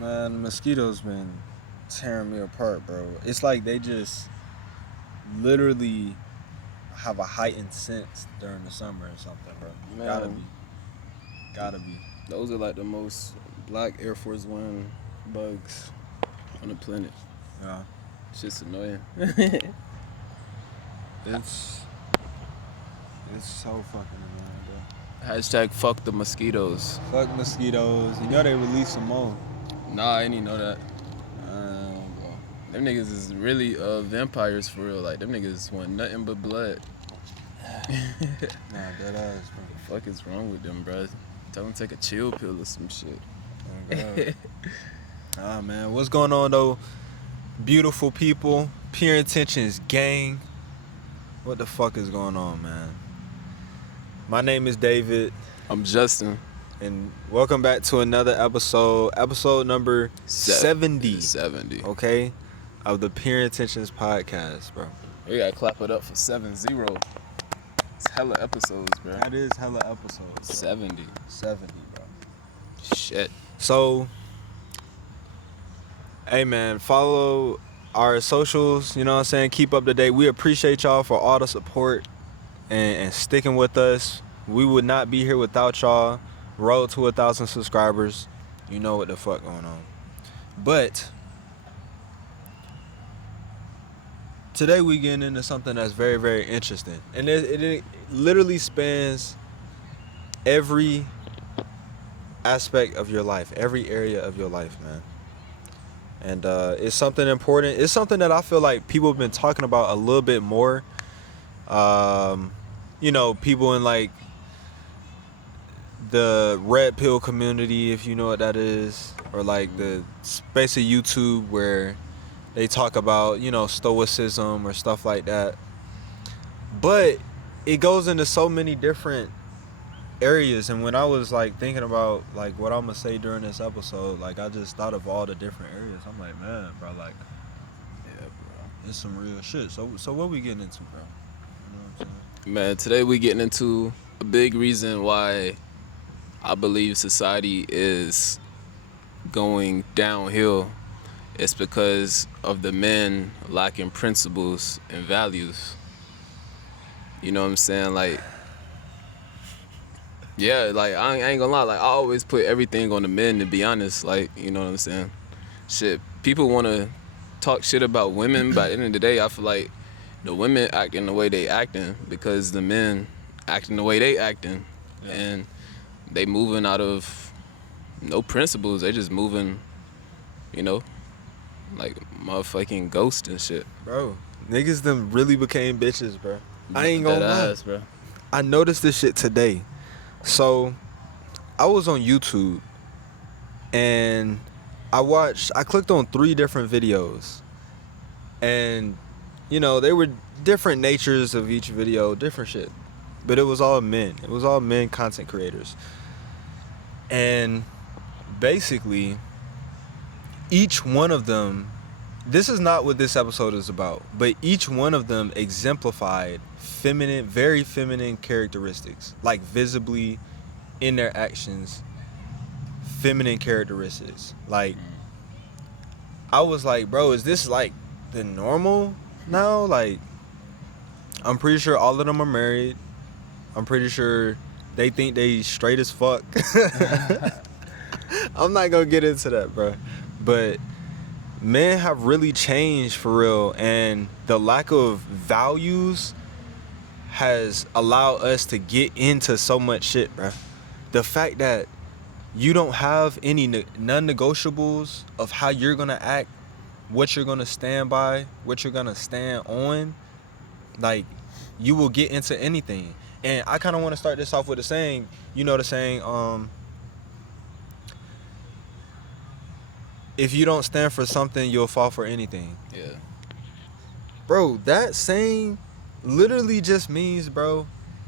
Man, the mosquitoes been tearing me apart, bro. It's like they just literally have a heightened sense during the summer or something, bro. Gotta Man, be. Gotta be. those are like the most black Air Force One bugs on the planet. Yeah. Shit's annoying. It's so fucking annoying, Hashtag fuck the mosquitoes. bro. Fuck mosquitoes. You know they release some more. Nah, I didn't even know that. Bro. Them niggas is really vampires for real. Like, them niggas want nothing but blood. Nah, dead ass, bro. The fuck is wrong with them, bro? Tell them to take a chill pill or some shit. Oh, God. Man. What's going on, though? Beautiful people. Pure Intentions gang. What the fuck is going on, man? My name is David. I'm Justin. And welcome back to another episode number 70. 70. Okay? Of the Pure Intentions podcast, bro. We gotta clap it up for 7-0. It's hella episodes, bro. That is hella episodes. 70. 70, bro. Shit. So, hey, man, follow our socials, you know what I'm saying? Keep up to date. We appreciate y'all for all the support and sticking with us. We would not be here without y'all. Road to 1,000 subscribers. You know what the fuck going on. But today we getting into something that's very, very interesting. And it literally spans every aspect of your life, every area of your life, man. And it's something important. It's something that I feel like people have been talking about a little bit more. You know, people in like the red pill community, if you know what that is, or like the space of YouTube where they talk about, you know, stoicism or stuff like that. But it goes into so many different areas, and when I was like thinking about like what I'm gonna say during this episode, like I just thought of all the different areas. I'm like, man, bro, like, yeah, bro, it's some real shit. So what we getting into, bro? You know what I'm saying? Man, today we getting into a big reason why I believe society is going downhill. It's because of the men lacking principles and values. You know what I'm saying? Like, yeah, like I ain't gonna lie. Like, I always put everything on the men, to be honest. Like, you know what I'm saying? Shit, people want to talk shit about women, but at the end of the day, I feel like the women acting the way they acting because the men acting the way they acting, and they moving out of no principles. They just moving, you know, like motherfucking ghost and shit. Bro, niggas them really became bitches, bro. I ain't gonna lie. Ass, bro. I noticed this shit today. So I was on YouTube and I clicked on 3 different videos, and you know, they were different natures of each video, different shit, but it was all men content creators. And basically each one of them, this is not what this episode is about, but each one of them exemplified feminine, very feminine characteristics, like visibly in their actions, feminine characteristics. Like, I was like, bro, is this like the normal now? Like, I'm pretty sure all of them are married. I'm pretty sure they think they straight as fuck. I'm not gonna get into that, bro. But men have really changed for real, and the lack of values has allowed us to get into so much shit, bro. The fact that you don't have any non-negotiables of how you're gonna act, what you're gonna stand by, what you're gonna stand on, like, you will get into anything. And I kind of want to start this off with a saying. You know the saying, if you don't stand for something, you'll fall for anything. Yeah. Bro, that saying literally just means, bro,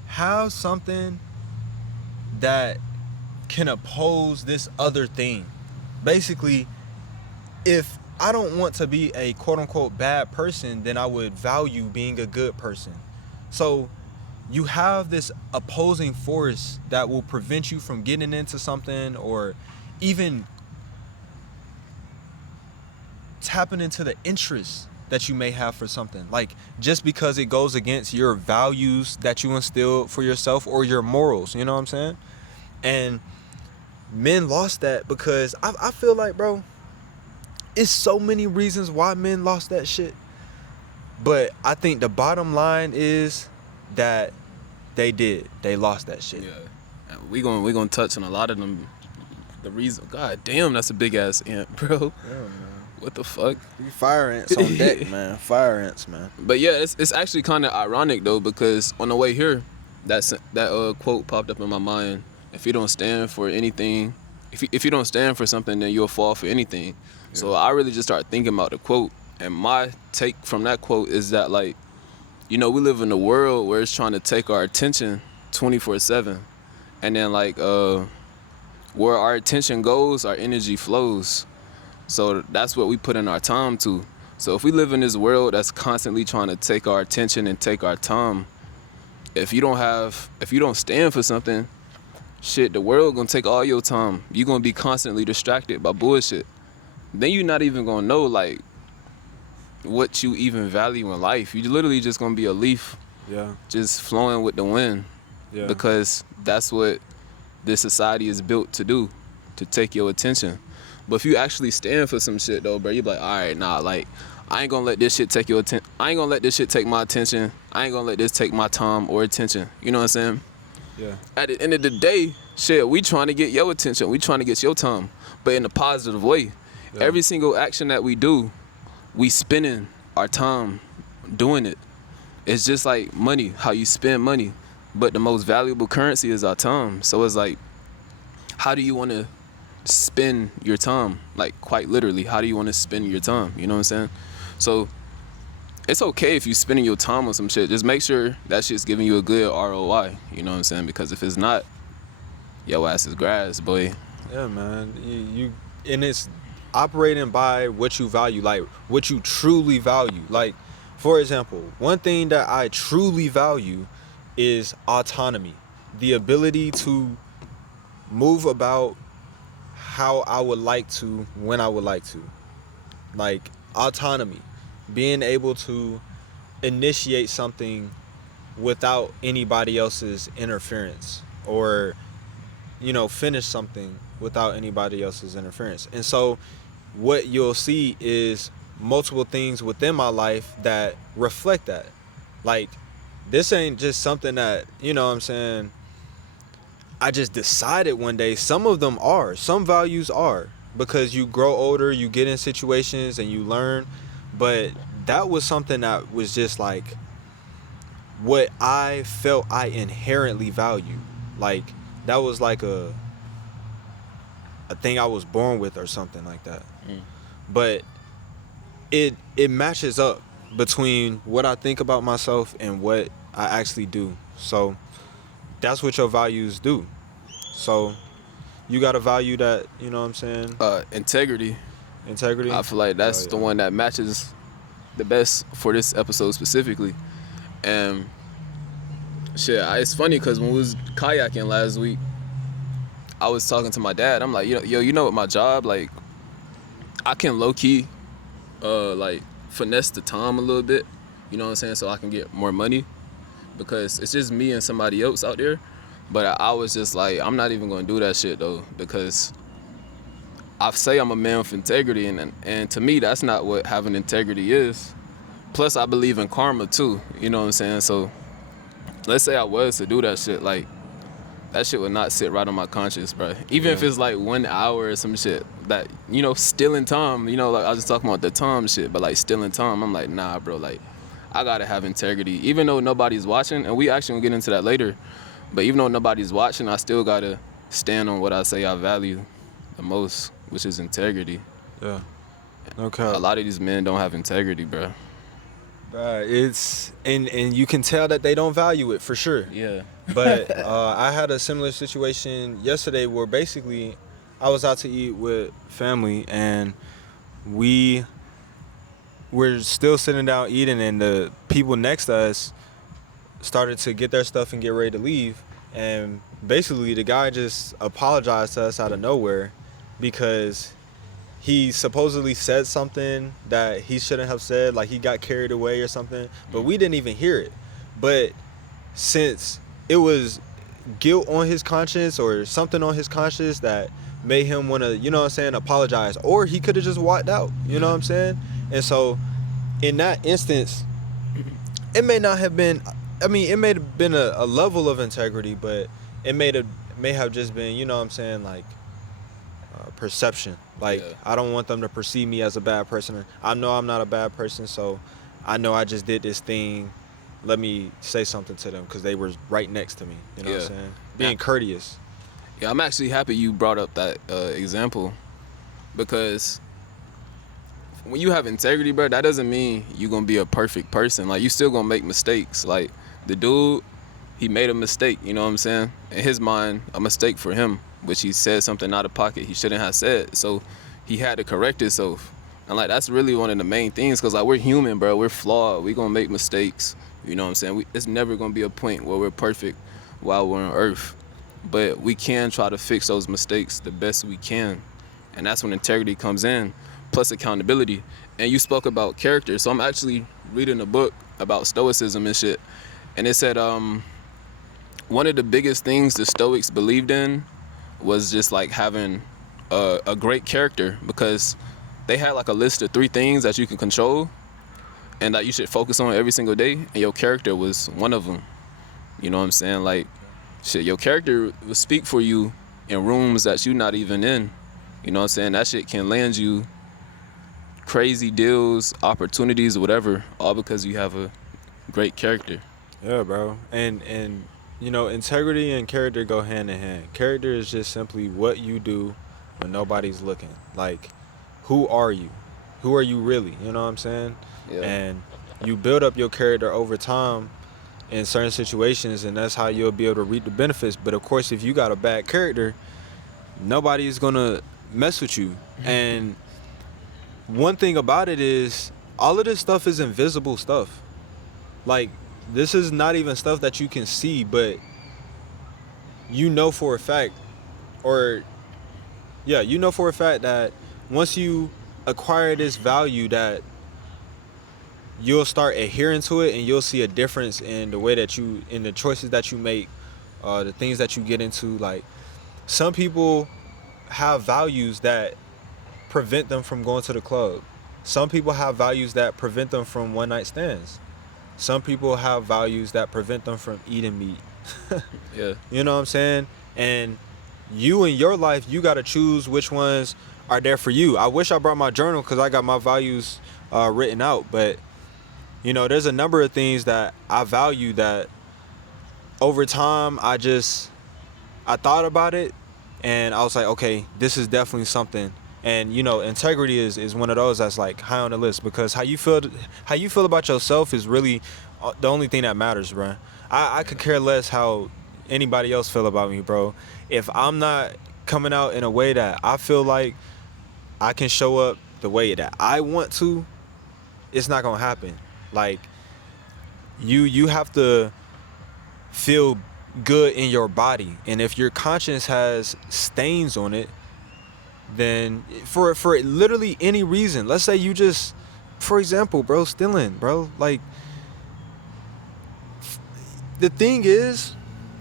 have something that can oppose this other thing. Basically, if I don't want to be a quote-unquote bad person, then I would value being a good person. So you have this opposing force that will prevent you from getting into something, or even tapping into the interest that you may have for something. Like, just because it goes against your values that you instilled for yourself or your morals, you know what I'm saying? And men lost that because I feel like, bro, it's so many reasons why men lost that shit. But I think the bottom line is that they lost that shit. Yeah. And we gonna touch on a lot of them. The reason, god damn, that's a big ass ant, bro. Yeah, man. What the fuck? Fire ants on deck, man. Fire ants, man. But yeah, it's actually kind of ironic though, because on the way here, that quote popped up in my mind. If you don't stand for anything, if you don't stand for something, then you'll fall for anything. Yeah. So I really just started thinking about the quote, and my take from that quote is that, like, you know, we live in a world where it's trying to take our attention 24/7, and then like where our attention goes, our energy flows. So that's what we put in our time to. So if we live in this world that's constantly trying to take our attention and take our time, if you don't stand for something, shit, the world gonna take all your time. You're gonna be constantly distracted by bullshit. Then you're not even gonna know, like, what you even value in life. You're literally just gonna be a leaf, just flowing with the wind. Yeah. Because that's what this society is built to do, to take your attention. But if you actually stand for some shit though, bro, you be like, all right, nah, like, I ain't gonna let this shit take your attention. I ain't gonna let this shit take my attention. I ain't gonna let this take my time or attention. You know what I'm saying? Yeah. At the end of the day, shit, we trying to get your attention. We trying to get your time, but in a positive way. Yeah. Every single action that we do, we spending our time doing it. It's just like money, how you spend money. But the most valuable currency is our time. So it's like, how do you want to spend your time? Like, quite literally, how do you want to spend your time? You know what I'm saying? So it's okay if you spending your time on some shit. Just make sure that shit's giving you a good ROI. You know what I'm saying? Because if it's not, your ass is grass, boy. Yeah, man. You and it's operating by what you value, like what you truly value. Like, for example, one thing that I truly value is autonomy, the ability to move about how I would like to, when I would like to. Like, autonomy, being able to initiate something without anybody else's interference, or, you know, finish something without anybody else's interference. And so what you'll see is multiple things within my life that reflect that. Like, this ain't just something that, you know what I'm saying, I just decided one day. Some of them are. Some values are. Because you grow older, you get in situations and you learn. But that was something that was just like what I felt I inherently value. Like, that was like a thing I was born with or something like that. But it matches up between what I think about myself and what I actually do. So that's what your values do. So you gotta value that, you know what I'm saying? Integrity. Integrity? I feel like that's the one that matches the best for this episode specifically. And shit, it's funny because when we was kayaking last week, I was talking to my dad. I'm like, you know what, my job, like, I can low-key like finesse the time a little bit, you know what I'm saying, so I can get more money, because it's just me and somebody else out there. But I was just like, I'm not even gonna do that shit though, because I say I'm a man with integrity, and to me that's not what having integrity is. Plus I believe in karma too, you know what I'm saying. So let's say I was to do that shit, like, that shit would not sit right on my conscience, bro. Even if it's like 1 hour or some shit, that, you know, stealing time, you know, like I was just talking about the time shit, but like stealing time, I'm like, nah, bro, like, I gotta have integrity. Even though nobody's watching, and we actually gonna get into that later, but even though nobody's watching, I still gotta stand on what I say I value the most, which is integrity. Yeah. Okay. A lot of these men don't have integrity, bro. It's and you can tell that they don't value it for sure. Yeah. But I had a similar situation yesterday where basically I was out to eat with family, and we're still sitting down eating, and the people next to us started to get their stuff and get ready to leave, and basically the guy just apologized to us out of nowhere because he supposedly said something that he shouldn't have said, like he got carried away or something, but we didn't even hear it. But since it was guilt on his conscience or something on his conscience that made him want to, you know what I'm saying, apologize, or he could have just walked out, you know what I'm saying? And so in that instance, it may not have been, I mean, it may have been a level of integrity, but it may have just been, you know what I'm saying, like perception. Like, Yeah. I don't want them to perceive me as a bad person. I know I'm not a bad person, so I know I just did this thing. Let me say something to them because they were right next to me. You know what I'm saying? Being courteous. Yeah, I'm actually happy you brought up that example, because when you have integrity, bro, that doesn't mean you're gonna be a perfect person. Like, you still gonna make mistakes. Like, the dude, he made a mistake, you know what I'm saying? In his mind, a mistake for him, which he said something out of pocket he shouldn't have said. So he had to correct himself. And like, that's really one of the main things, because like, we're human, bro. We're flawed. We gonna make mistakes. You know what I'm saying? It's never gonna be a point where we're perfect while we're on earth. But we can try to fix those mistakes the best we can. And that's when integrity comes in, plus accountability. And you spoke about character. So I'm actually reading a book about stoicism and shit. And it said one of the biggest things the Stoics believed in was just like having a great character, because they had like a list of 3 things that you can control and that you should focus on every single day, and your character was one of them. You know what I'm saying? Like, shit, your character will speak for you in rooms that you're not even in. You know what I'm saying? That shit can land you crazy deals, opportunities, whatever, all because you have a great character. Yeah, bro. And you know, integrity and character go hand in hand. Character is just simply what you do when nobody's looking. Like, who are you? Who are you really? You know what I'm saying? Yeah. And you build up your character over time in certain situations, and that's how you'll be able to reap the benefits. But of course, if you got a bad character, nobody's gonna mess with you. And one thing about it is, all of this stuff is invisible stuff. Like, this is not even stuff that you can see, but you know for a fact, or yeah, you know for a fact that once you acquire this value, that you'll start adhering to it, and you'll see a difference in the way that you, in the choices that you make, the things that you get into. Like, some people have values that prevent them from going to the club. Some people have values that prevent them from one night stands. Some people have values that prevent them from eating meat. Yeah. You know what I'm saying? And you in your life, you got to choose which ones are there for you. I wish I brought my journal because I got my values written out. But, you know, there's a number of things that I value that over time I thought about it, and I was like, okay, this is definitely something. And, you know, integrity is one of those that's like high on the list, because how you feel about yourself is really the only thing that matters, bro. I could care less how anybody else feel about me, bro. If I'm not coming out in a way that I feel like I can show up the way that I want to, it's not gonna happen. Like, you have to feel good in your body, and if your conscience has stains on it, then for literally any reason, let's say you just, for example, bro, stealing, bro, like, the thing is,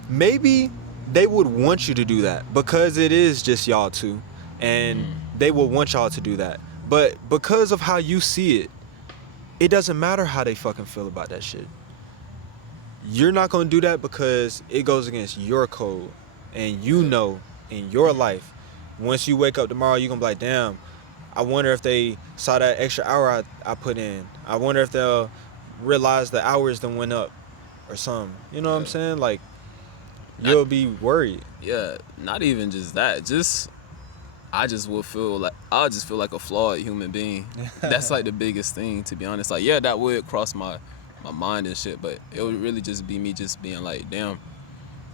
maybe they would want you to do that because it is just y'all two, and they will want y'all to do that. But because of how you see it, it doesn't matter how they fucking feel about that shit. You're not gonna do that because it goes against your code, and you know in your life, once you wake up tomorrow, you're gonna be like, damn, I wonder if they saw that extra hour I put in. I wonder if they'll realize the hours that went up or something. You know what I'm saying? Like, you'll be worried. Yeah, not even just that. I'll just feel like a flawed human being. That's like the biggest thing, to be honest. Like, yeah, that would cross my mind and shit, but it would really just be me just being like, damn,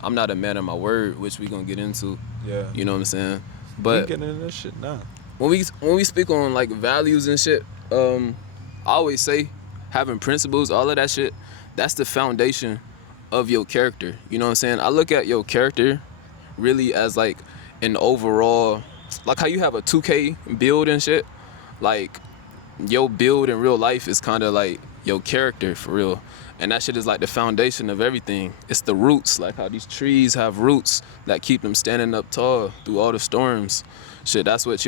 I'm not a man of my word, which we gonna get into. Yeah. You know what I'm saying? We But getting into this shit now. when we speak on like values and shit, I always say having principles, all of that shit, that's the foundation of your character. You know what I'm saying? I look at your character really as like an overall like how you have a 2K build and shit, like your build in real life is kind of like your character for real, and that shit is like the foundation of everything. It's the roots, like how these trees have roots that keep them standing up tall through all the storms. Shit, that's what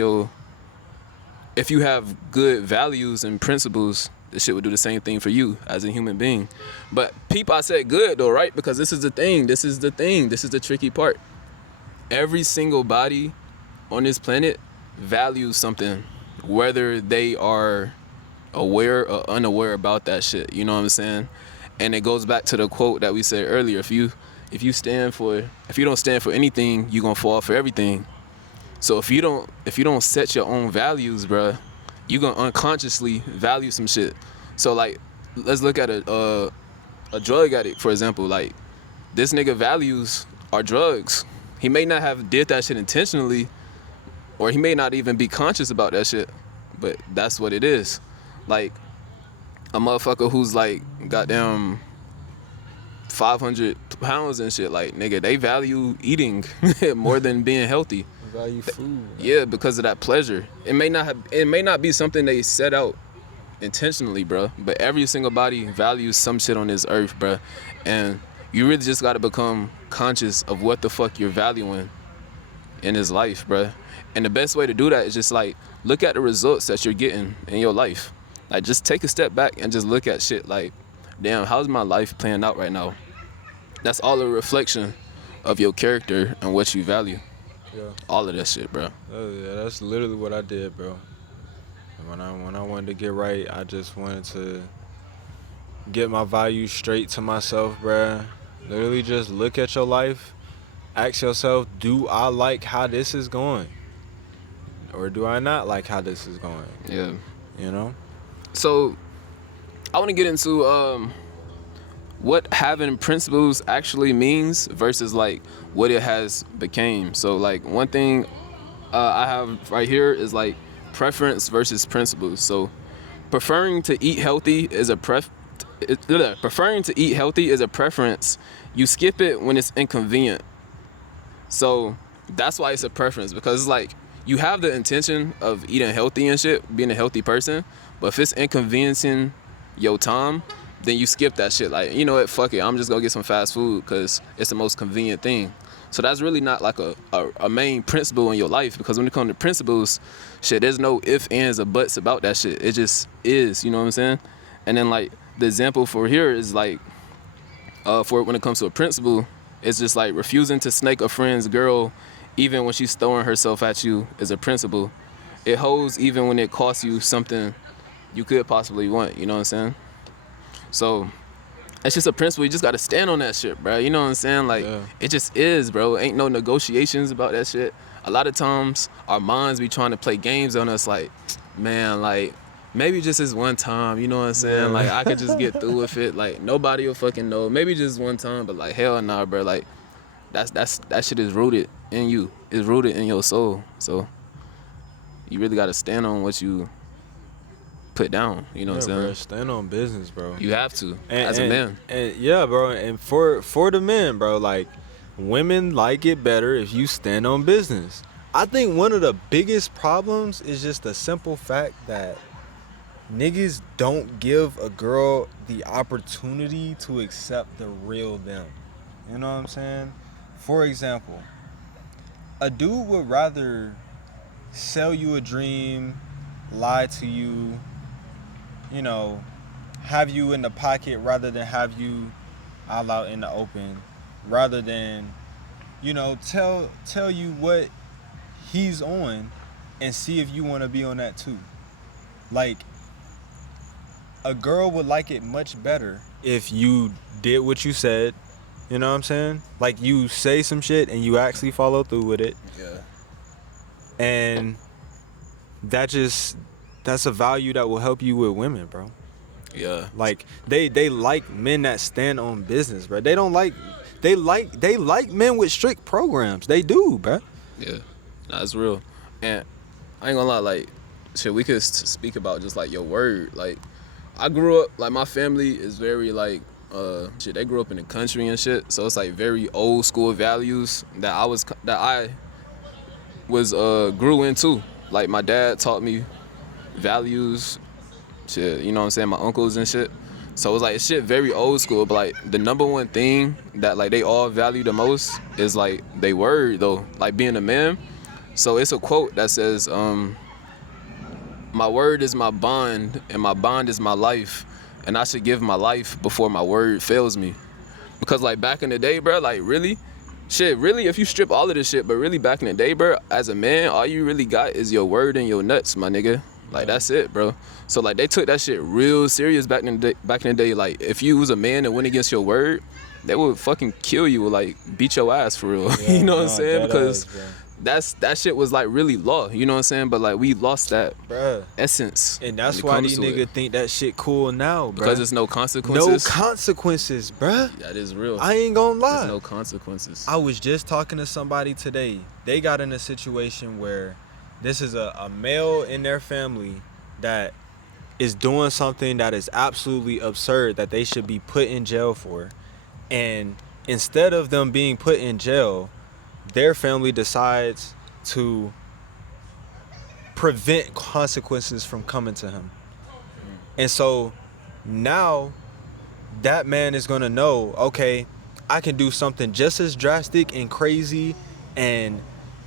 if you have good values and principles, this shit would do the same thing for you as a human being. But people, I said good though, right? Because this is the thing. This is the tricky part. Every single body on this planet values something, whether they are aware or unaware about that shit. You know what I'm saying? And it goes back to the quote that we said earlier. If you don't stand for anything, you're gonna fall for everything. So if you don't set your own values, bruh, you gonna unconsciously value some shit. So like, let's look at a drug addict, for example. Like, this nigga values are drugs. He may not have did that shit intentionally, or he may not even be conscious about that shit, but that's what it is. Like, a motherfucker who's like goddamn 500 pounds and shit, like, nigga, they value eating more than being healthy. Value food. Yeah, because of that pleasure. It may not be something they set out intentionally, bro, but every single body values some shit on this earth, bro. And you really just got to become conscious of what the fuck you're valuing in this life, bro. And the best way to do that is just like look at the results that you're getting in your life. Like, just take a step back and just look at shit like, damn, how's my life playing out right now? That's all a reflection of your character and what you value. Yeah. All of that shit, bro. Oh yeah, that's literally what I did, bro. And when I wanted to get right, I just wanted to get my values straight to myself, bro. Literally just look at your life, ask yourself, do I like how this is going? Or do I not like how this is going? Yeah. You know? So, I want to get into what having principles actually means versus like what it has became. So like one thing I have right here is like preference versus principles. So preferring to eat healthy is a preference. You skip it when it's inconvenient. So that's why it's a preference, because it's like you have the intention of eating healthy and shit, being a healthy person, but if it's inconveniencing your time, then you skip that shit. Like, you know what, fuck it, I'm just gonna get some fast food because it's the most convenient thing. So that's really not like a main principle in your life, because when it comes to principles, shit, there's no ifs, ands, or buts about that shit. It just is, you know what I'm saying? And then like the example for here is like, for when it comes to a principle, it's just like refusing to snake a friend's girl even when she's throwing herself at you is a principle. It holds even when it costs you something you could possibly want, you know what I'm saying? So it's just a principle. You just gotta stand on that shit, bro. You know what I'm saying? Like, yeah. It just is, bro. Ain't no negotiations about that shit. A lot of times our minds be trying to play games on us, like, man, like, maybe just this one time, you know what I'm saying? Yeah. Like, I could just get through with it. Like, nobody will fucking know. Maybe just one time, but like, hell nah, bro. Like, that shit is rooted in you. It's rooted in your soul. So you really gotta stand on what you put down, you know what I'm saying? Bro, stand on business, bro. You have to, as a man. And yeah, bro, and for the men, bro, like, women like it better if you stand on business. I think one of the biggest problems is just the simple fact that niggas don't give a girl the opportunity to accept the real them. You know what I'm saying? For example, a dude would rather sell you a dream, lie to you, you know, have you in the pocket rather than have you all out in the open, rather than, you know, tell you what he's on and see if you want to be on that too. Like, a girl would like it much better if you did what you said, you know what I'm saying? Like, you say some shit and you actually follow through with it. Yeah. And that's a value that will help you with women, bro. Yeah. Like, they like men that stand on business, bro. They like men with strict programs. They do, bro. Yeah. That's real. And I ain't gonna lie, like, shit, we could speak about just like your word. Like, I grew up, like, my family is very like they grew up in the country and shit, so it's like very old school values that I was grew into. Like my dad taught me values, shit, you know what I'm saying, my uncles and shit. So it's like shit very old school, but like the number one thing that like they all value the most is like they word though, like being a man. So it's a quote that says, my word is my bond and my bond is my life, and I should give my life before my word fails me. Because like back in the day, bro, like really, shit, really, if you strip all of this shit, but really back in the day, bro, as a man, all you really got is your word and your nuts, my nigga. Like that's it, bro. So like they took that shit real serious back in the day. Like if you was a man and went against your word, they would fucking kill you, or like beat your ass for real. Yeah, you know what I'm saying? Because that that shit was like really law. You know what I'm saying? But like we lost that bruh. essence. And that's when it why comes these to it. niggas think that shit cool now, bruh. Because there's no No consequences. consequences, bruh. That is real. I ain't gonna lie. There's no consequences. I was just talking to somebody today. They got in a situation where this is a male in their family that is doing something that is absolutely absurd that they should be put in jail for. And instead of them being put in jail, their family decides to prevent consequences from coming to him. And so now that man is gonna know, okay, I can do something just as drastic and crazy and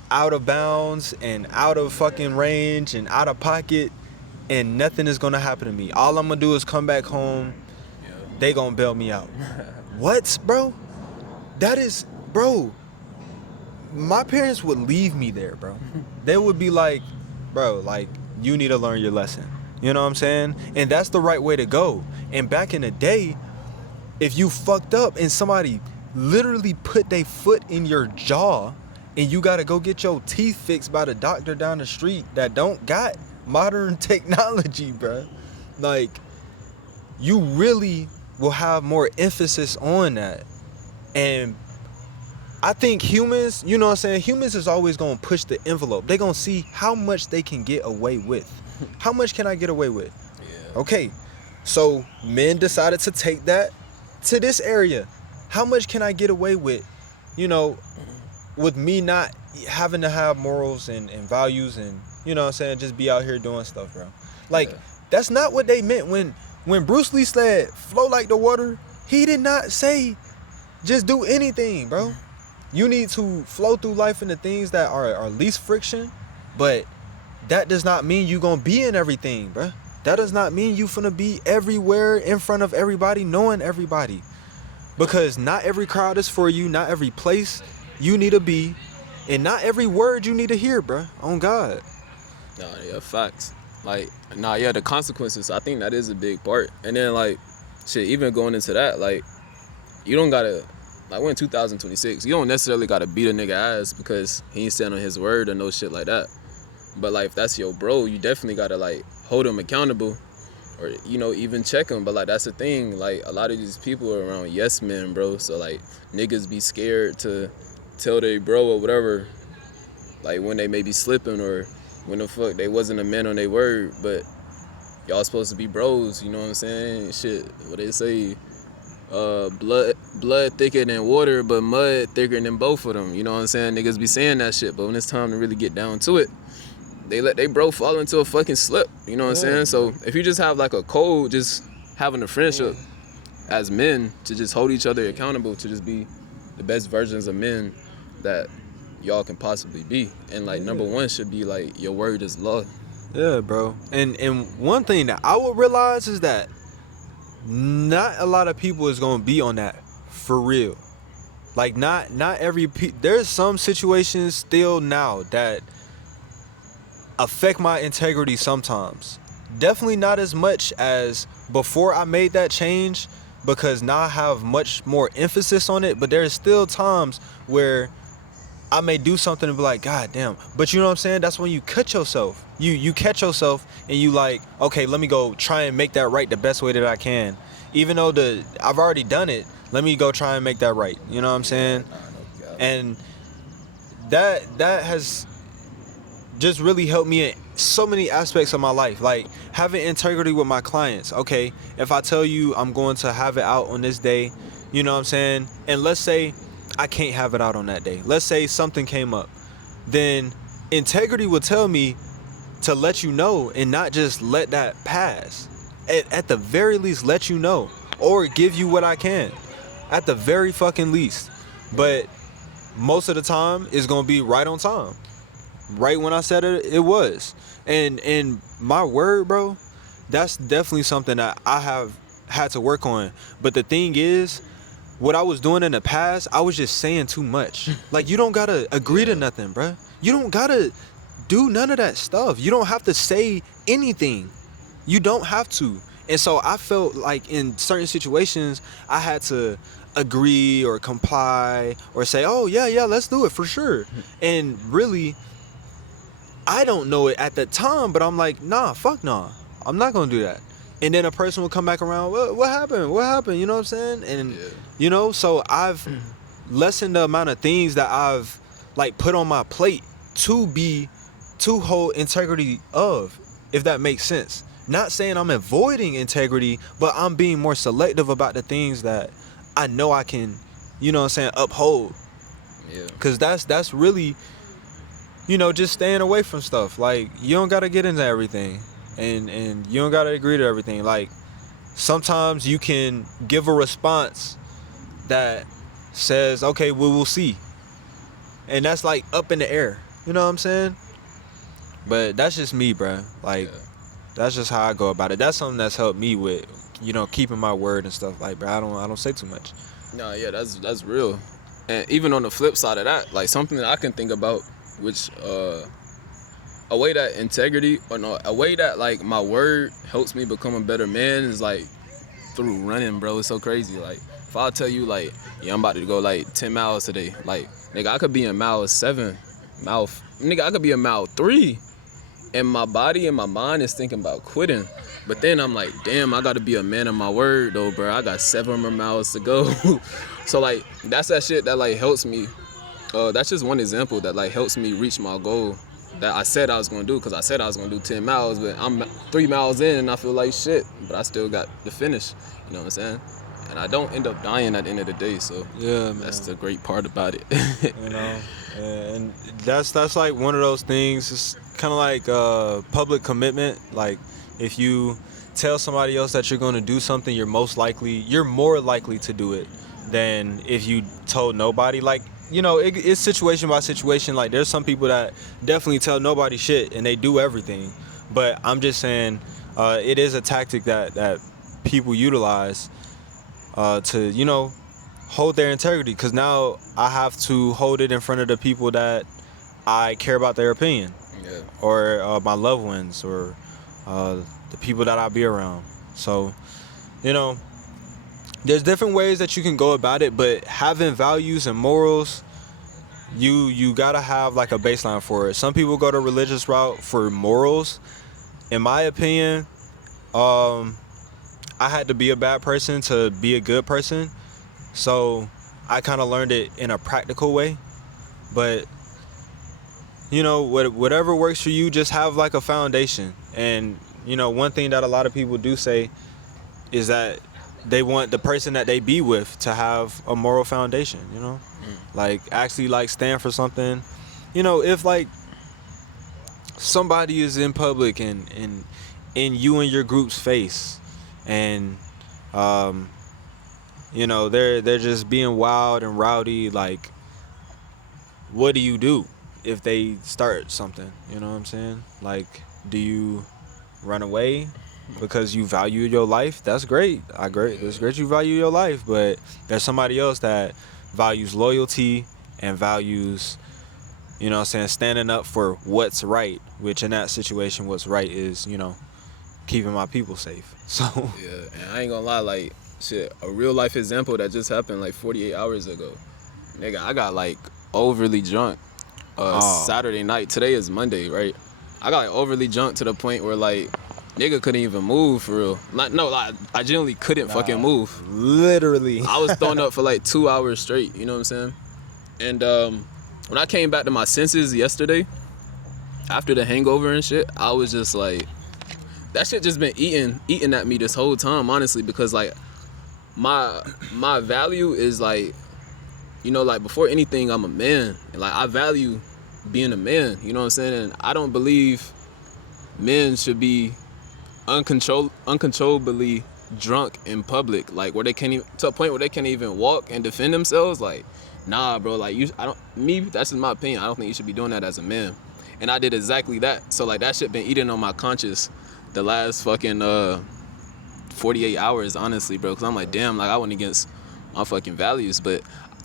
out of bounds and out of fucking range and out of pocket, and nothing is gonna happen to me. All I'm gonna do is come back home. They gonna bail me out. What, bro? That is, bro. My parents would leave me there, bro. They would be like, bro, like, you need to learn your lesson. You know what I'm saying? And that's the right way to go. And back in the day, if you fucked up and somebody literally put their foot in your jaw and you gotta go get your teeth fixed by the doctor down the street that don't got modern technology, bro, like, you really will have more emphasis on that. And I think humans, you know what I'm saying, humans is always gonna push the envelope. They gonna see how much they can get away with. How much can I get away with? Yeah. Okay, so men decided to take that to this area. How much can I get away with, you know, with me not having to have morals and values and, you know what I'm saying, just be out here doing stuff, bro. Like, that's not what they meant when Bruce Lee said flow like the water. He did not say just do anything, bro. You need to flow through life in the things that are least friction, but that does not mean you gonna be in everything, bro. That does not mean you finna be everywhere in front of everybody, knowing everybody. Because not every crowd is for you, not every place you need to be, and not every word you need to hear, bro. On God. Nah, yeah, facts. Like, nah, yeah, the consequences, I think that is a big part. And then, like, shit, even going into that, like, you don't gotta, like, we're in 2026, you don't necessarily gotta beat a nigga ass because he ain't stand on his word or no shit like that. But, like, if that's your bro, you definitely gotta, like, hold him accountable or, you know, even check him. But, like, that's the thing, like, a lot of these people are around yes men, bro. So, like, niggas be scared to tell their bro or whatever, like, when they may be slipping or when the fuck they wasn't a man on their word, but y'all supposed to be bros, you know what I'm saying? Shit, what they say, blood thicker than water, but mud thicker than both of them, you know what I'm saying? Niggas be saying that shit, but when it's time to really get down to it, they let they bro fall into a fucking slip, you know what I'm saying? So if you just have like a code, just having a friendship as men to just hold each other accountable, to just be the best versions of men that y'all can possibly be. And like number one should be like your word is law. Yeah, bro. And one thing that I would realize is that not a lot of people is gonna be on that for real. Like not every there's some situations still now that affect my integrity sometimes. Definitely not as much as before I made that change, because now I have much more emphasis on it, but there's still times where I may do something and be like, God damn. But you know what I'm saying? That's when you cut yourself. You catch yourself and you like, okay, let me go try and make that right the best way that I can. Even though I've already done it, let me go try and make that right. You know what I'm saying? And that has just really helped me in so many aspects of my life. Like having integrity with my clients. Okay, if I tell you I'm going to have it out on this day, you know what I'm saying? And let's say I can't have it out on that day. Let's say something came up. Then integrity will tell me to let you know and not just let that pass. At the very least, let you know or give you what I can. At the very fucking least. But most of the time, it's gonna be right on time. Right when I said it, it was. And my word, bro, that's definitely something that I have had to work on. But the thing is, what I was doing in the past, I was just saying too much. Like, you don't gotta agree to nothing, bruh. You don't gotta do none of that stuff. You don't have to say anything. You don't have to. And so I felt like in certain situations, I had to agree or comply or say, oh, yeah, let's do it for sure. And really, I don't know it at the time, but I'm like, nah, fuck nah. I'm not gonna do that. And then a person will come back around, what happened? What happened? You know what I'm saying? And, you know, so I've lessened the amount of things that I've, like, put on my plate to hold integrity of, if that makes sense. Not saying I'm avoiding integrity, but I'm being more selective about the things that I know I can, you know what I'm saying, uphold. Yeah. Because that's really, you know, just staying away from stuff. Like, you don't gotta get into everything, and you don't gotta agree to everything. Like, sometimes you can give a response that says, okay, we will see, and that's like up in the air. You know what I'm saying? But that's just me, bruh. Like, that's just how I go about it. That's something that's helped me with, you know, keeping my word and stuff. Like, bro, I don't say too much. No, yeah, that's real. And even on the flip side of that, like something that I can think about, which a way that integrity, or no, a way that like my word helps me become a better man is like through running, bro. It's so crazy. Like, if I tell you like, yeah, I'm about to go like 10 miles today, like, nigga, I could be in mile 7, nigga, I could be in mile 3, and my body and my mind is thinking about quitting. But then I'm like, damn, I gotta be a man of my word though, bro. I got 7 more miles to go. So like, that's that shit that like helps me. That's just one example that like helps me reach my goal that I said I was gonna do, because I said I was gonna do 10 miles, but I'm 3 miles in and I feel like shit, but I still got the finish. You know what I'm saying? And I don't end up dying at the end of the day. So Yeah, man. that's the great part about it. You know, and that's like one of those things. It's kind of like public commitment. Like, if you tell somebody else that you're going to do something, you're more likely to do it than if you told nobody. Like, you know, it's situation by situation. Like, there's some people that definitely tell nobody shit and they do everything. But I'm just saying, it is a tactic that people utilize to, you know, hold their integrity, because now I have to hold it in front of the people that I care about their opinion, or my loved ones, or the people that I be around. So, you know, there's different ways that you can go about it, but having values and morals, you gotta have like a baseline for it. Some people go the religious route for morals. In my opinion, I had to be a bad person to be a good person. So I kind of learned it in a practical way. But, you know, whatever works for you, just have like a foundation. And, you know, one thing that a lot of people do say is that they want the person that they be with to have a moral foundation, you know? Like, actually, like, stand for something. You know, if, like, somebody is in public and in you and your group's face, and you know, they're just being wild and rowdy, like, what do you do if they start something? You know what I'm saying? Like, do you run away because you value your life? That's great. It's great you value your life, but there's somebody else that values loyalty and values, you know what I'm saying, standing up for what's right, which in that situation, what's right is, you know, keeping my people safe. So Yeah, and I ain't gonna lie, like, shit, a real life example that just happened like 48 hours ago. Nigga, I got like overly drunk Saturday night. Today is Monday, right? I got like overly drunk to the point where like nigga couldn't even move for real. Like, no, like, I genuinely couldn't fucking move. Literally. I was thrown up for like 2 hours straight, you know what I'm saying? And when I came back to my senses yesterday, after the hangover and shit, I was just like, that shit just been eating at me this whole time, honestly, because like my value is like, you know, like, before anything, I'm a man, and like I value being a man. You know what I'm saying? And I don't believe men should be uncontrollably drunk in public, like where they can't even, to a point where they can't even walk and defend themselves. Like, nah, bro. Like that's in my opinion. I don't think you should be doing that as a man. And I did exactly that. So like that shit been eating on my conscience the last fucking 48 hours, honestly, bro. Cause I'm like, damn, like I went against my fucking values. But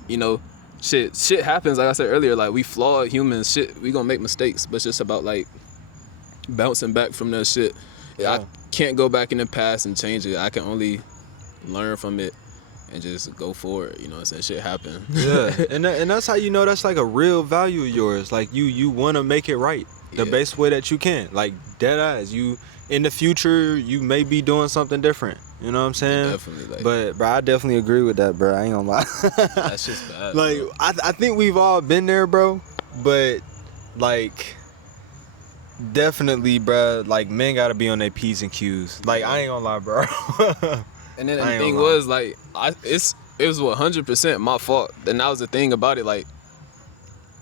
you know, shit happens. Like I said earlier, like we flawed humans. Shit, we gonna make mistakes. But it's just about like bouncing back from that shit. Yeah. I can't go back in the past and change it. I can only learn from it and just go forward. You know what I'm saying? Shit happen. Yeah, and that's how you know that's like a real value of yours. Like you want to make it right the best way that you can. Like dead eyes. You in the future you may be doing something different. You know what I'm saying? Definitely. Like, But bro, I definitely agree with that, bro. I ain't gonna lie. that's just bad. Like bro. I think we've all been there, bro. But like definitely, bro. Like men gotta be on their P's and Q's. Like I ain't gonna lie, bro. And then the thing was like, it was 100% my fault. And that was the thing about it. Like,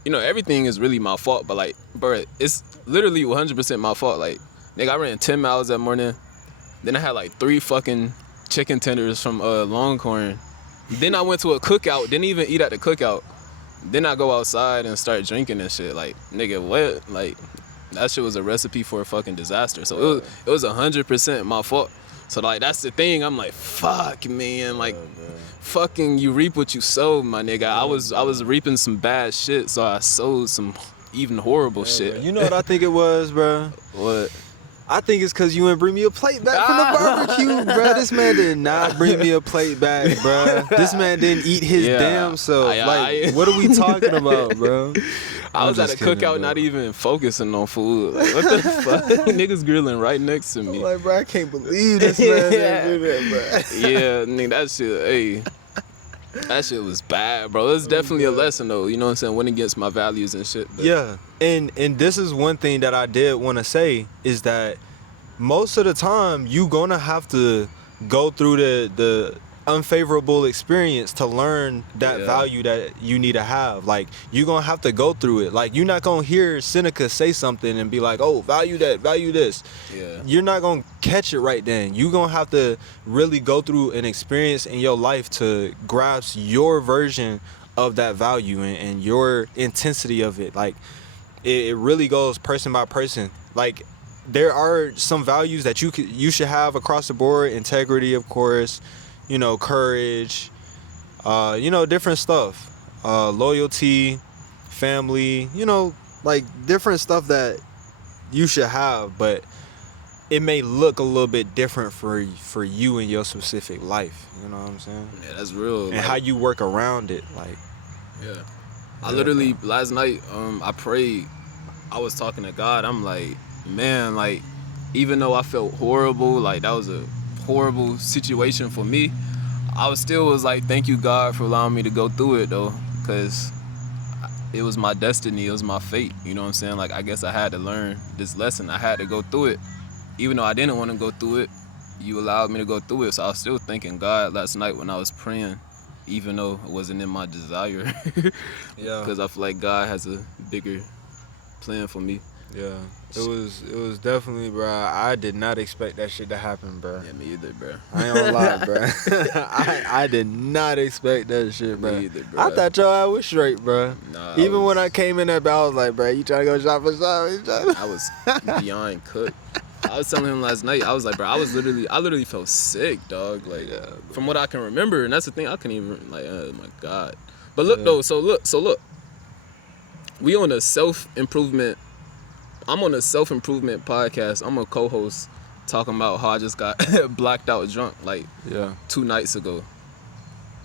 you know, everything is really my fault. But like, bro, it's literally 100% my fault. Like, nigga, I ran 10 miles that morning. Then I had like 3 fucking chicken tenders from Longhorn. Then I went to a cookout. Didn't even eat at the cookout. Then I go outside and start drinking and shit. Like, nigga, what? Like, that shit was a recipe for a fucking disaster. So it was 100% my fault. So like that's the thing. I'm like, fuck, man. Like, fucking, you reap what you sow, my nigga. I was reaping some bad shit, so I sowed some even horrible shit. Bro. You know what I think it was, bro? What? I think it's because you didn't bring me a plate back from the barbecue, bro. This man did not bring me a plate back, bro. This man didn't eat his damn self. What are we talking about, bro? I was at a cookout, not even focusing on food. Like, what the fuck? Niggas grilling right next to me. I'm like, bro, I can't believe this man didn't do that, bro. Yeah, nigga, that shit, hey. That shit was bad, bro. It's definitely a lesson, though. You know what I'm saying? Went against my values and shit. But. Yeah, and this is one thing that I did want to say is that most of the time you gonna have to go through the unfavorable experience to learn that value that you need to have. Like, you gonna have to go through it. Like, you're not gonna hear Seneca say something and be like, oh, value that, value this. Yeah. You're not gonna catch it right then. You gonna have to really go through an experience in your life to grasp your version of that value and your intensity of it. Like, it really goes person by person. Like, there are some values that you should have across the board. Integrity, of course. You know, courage, you know, different stuff, loyalty, family, you know, like different stuff that you should have, but it may look a little bit different for you in your specific life. You know what I'm saying? Yeah, that's real. And like, how you work around it, like. Yeah. I literally, last night, I prayed. I was talking to God. I'm like, man, like, even though I felt horrible, like that was a horrible situation for me, I was like, thank you, God, for allowing me to go through it, though, because it was my destiny, it was my fate. You know what I'm saying? Like, I guess I had to learn this lesson. I had to go through it. Even though I didn't want to go through it, you allowed me to go through it. So I was still thanking God last night when I was praying, even though it wasn't in my desire. Yeah. Because I feel like God has a bigger plan for me. Yeah, it was definitely, bro. I did not expect that shit to happen, bro. Yeah, me either, bro. I ain't gonna lie, bro. I did not expect that shit, bro. Me either, bro. I thought y'all was straight, bro. Nah, Even when I came in there, I was like, bro, you trying to go shop for shop? I was beyond cooked. I was telling him last night, I was like, bro, I literally felt sick, dog. Like, from what I can remember, and that's the thing, I couldn't even, like, oh my God. But look, though, so look. We on a self-improvement. I'm on a self-improvement podcast. I'm a co-host talking about how I just got blacked out drunk like 2 nights ago.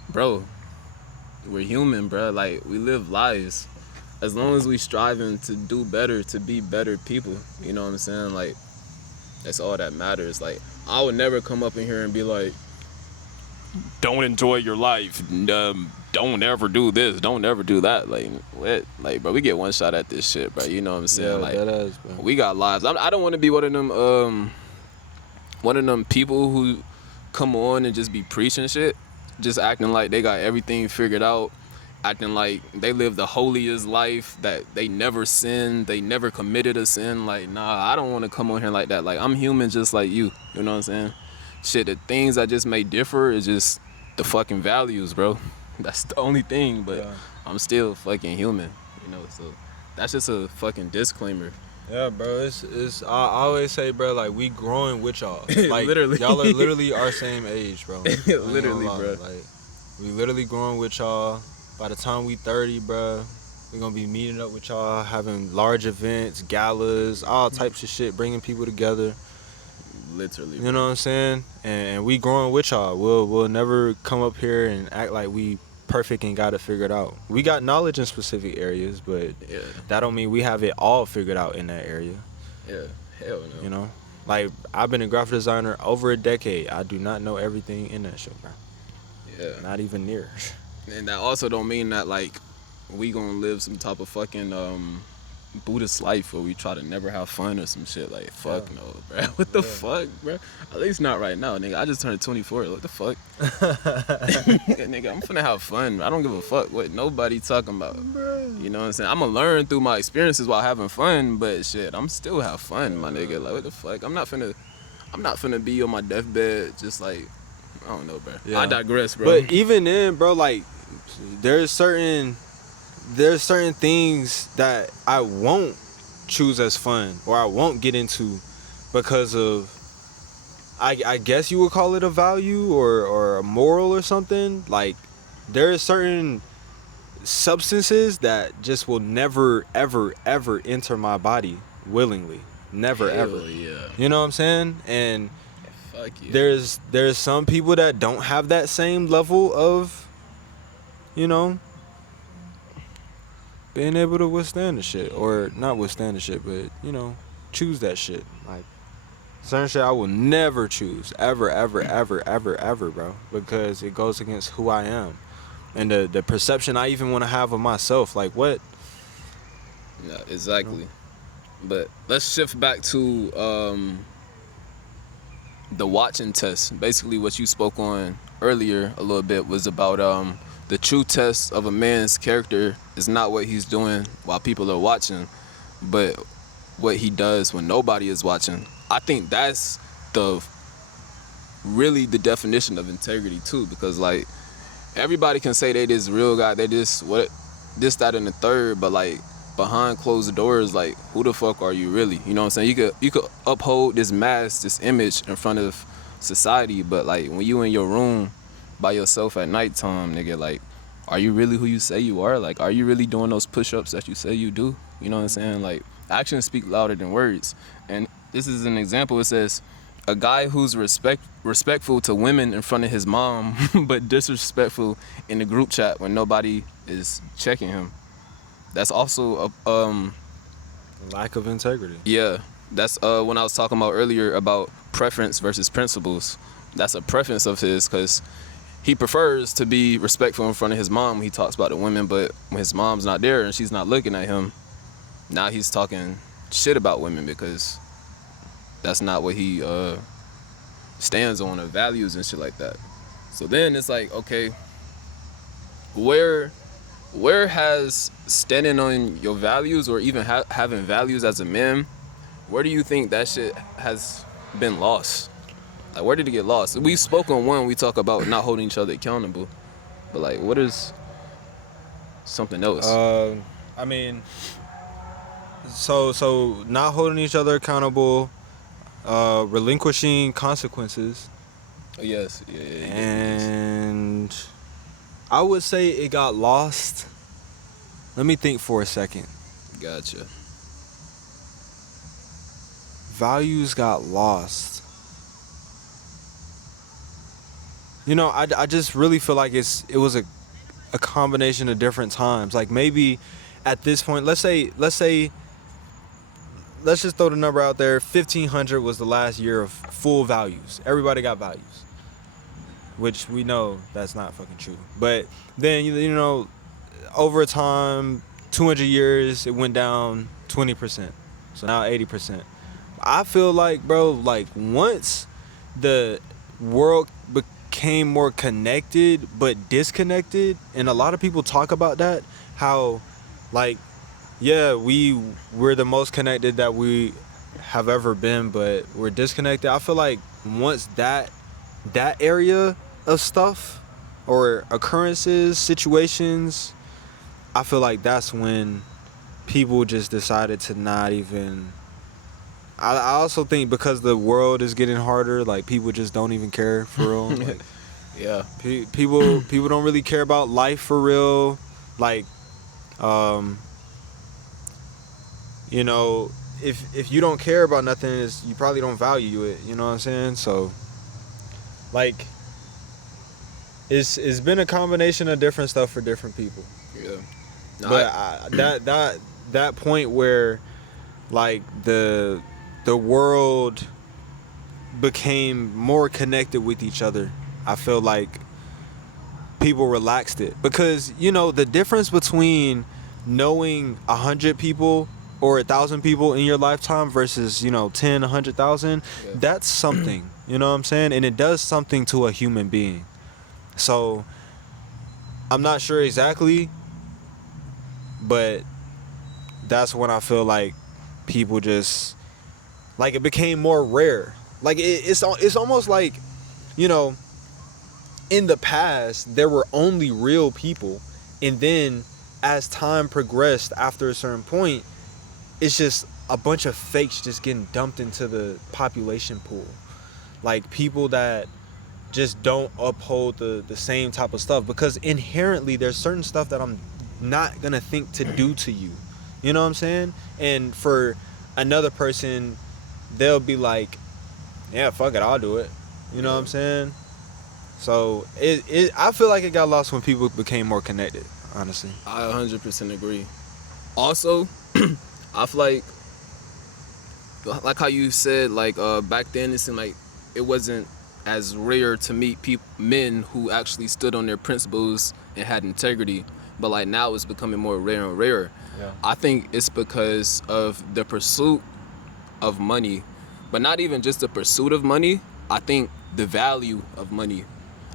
Bro, we're human, bro. Like, we live lives. As long as we striving to do better, to be better people, you know what I'm saying? Like, that's all that matters. Like, I would never come up in here and be like, don't enjoy your life. Don't ever do this. Don't ever do that. Like, what? Like, bro, we get one shot at this shit, bro. You know what I'm saying? Yeah, like, that is, bro. We got lives. I don't want to be one of them people who come on and just be preaching shit, just acting like they got everything figured out, acting like they live the holiest life, that they never sinned, they never committed a sin. Like, nah, I don't want to come on here like that. Like, I'm human just like you. You know what I'm saying? Shit, the things that just may differ is just the fucking values, bro. That's the only thing, but Yeah. I'm still fucking human, you know? So that's just a fucking disclaimer. Yeah, bro. It's. I always say, bro, like we growing with y'all. Like Literally. y'all are literally our same age, bro. I ain't gonna Literally, lie. bro. Like we literally growing with y'all. By the time we 30, bro, we gonna be meeting up with y'all, having large events, galas, all types of shit, bringing people together. Literally, You know what I'm saying? And we growing with y'all. We'll never come up here and act like we perfect and got it figured out. We got knowledge in specific areas, but Yeah, that don't mean we have it all figured out in that area. yeah. Hell no. You know, like I've been a graphic designer over a decade. I do not know everything in that shit, bro. Yeah. Not even near. And that also don't mean that, like, we gonna live some type of fucking Buddhist life where we try to never have fun or some shit. Like, fuck no, bro. What the fuck, bro? At least not right now, nigga. I just turned 24. What the fuck? Nigga, I'm finna have fun. I don't give a fuck what nobody talking about. You know what I'm saying? I'm gonna learn through my experiences while having fun, but shit, I'm still have fun, my nigga. Like, what the fuck? I'm not finna be on my deathbed just like, I don't know, bro. Yeah. I digress, bro. But even then, bro, like there's certain things that I won't choose as fun or I won't get into because of I guess you would call it a value or a moral or something. Like there are certain substances that just will never ever enter my body willingly. Never Hell ever. yeah. You know what I'm saying? And Fuck yeah. there's some people that don't have that same level of, you know, being able to withstand the shit, or not withstand the shit, but you know, choose that shit. Like certain shit I will never choose ever, bro, because it goes against who I am and the perception I even want to have of myself. Like what? Yeah, exactly. But let's shift back to the watching test. Basically, what you spoke on earlier a little bit was about the true test of a man's character is not what he's doing while people are watching, but what he does when nobody is watching. I think that's really the definition of integrity too, because like everybody can say they this real guy, they this what this, that, and the third, but like behind closed doors, like who the fuck are you really? You know what I'm saying? You could uphold this mask, this image in front of society, but like when you in your room by yourself at nighttime, nigga, like are you really who you say you are? Like are you really doing those push-ups that you say you do? You know what I'm saying? Like actions speak louder than words. And this is an example. It says a guy who's respectful to women in front of his mom, but disrespectful in the group chat when nobody is checking him. That's also a Lack of integrity. yeah. That's when I was talking about earlier about preference versus principles. That's a preference of his, because he prefers to be respectful in front of his mom when he talks about the women, but when his mom's not there and she's not looking at him, now he's talking shit about women because that's not what he stands on, or values and shit like that. So then it's like, okay, where has standing on your values, or even having values as a man, where do you think that shit has been lost? Like, where did it get lost? We spoke on one, we talk about not holding each other accountable, but like, what is something else? I mean, so not holding each other accountable, relinquishing consequences, Yes, yeah. and I would say it got lost. Let me think for a second. Gotcha. Values got lost. You know, I just really feel like it was a combination of different times. Like maybe at this point, let's just throw the number out there. 1500 was the last year of full values. Everybody got values, which we know that's not fucking true. But then you know, over time, 200 years, it went down 20%. So now 80%. I feel like, bro, like once the world became more connected but disconnected, and a lot of people talk about that, how like, yeah, we're the most connected that we have ever been, but we're disconnected. I feel like once that area of stuff or occurrences, situations, I feel like that's when people just decided to not even. I also think because the world is getting harder, like people just don't even care for real. Like Yeah. people don't really care about life for real. Like, um, you know, if you don't care about nothing, you probably don't value it. You know what I'm saying? So, like, it's been a combination of different stuff for different people. Yeah. No, But that point where like the world became more connected with each other, I feel like people relaxed it, because the difference between knowing 100 people or 1,000 people in your lifetime versus 10, 100,000, yeah. that's something. You know what I'm saying? And it does something to a human being. So I'm not sure exactly, but that's when I feel like people just, like, it became more rare. Like it's almost like, in the past there were only real people, and then as time progressed, after a certain point, it's just a bunch of fakes just getting dumped into the population pool. Like people that just don't uphold the same type of stuff, because inherently there's certain stuff that I'm not gonna think to do to you. You know what I'm saying? And for another person, they'll be like, yeah, fuck it, I'll do it. You know what I'm saying? So I feel like it got lost when people became more connected, honestly. I 100% agree. Also, I feel like how you said, like, back then it seemed like it wasn't as rare to meet men who actually stood on their principles and had integrity, but like now it's becoming more rare and rarer. Yeah. I think it's because of the pursuit of money, but not even just the pursuit of money. I think the value of money.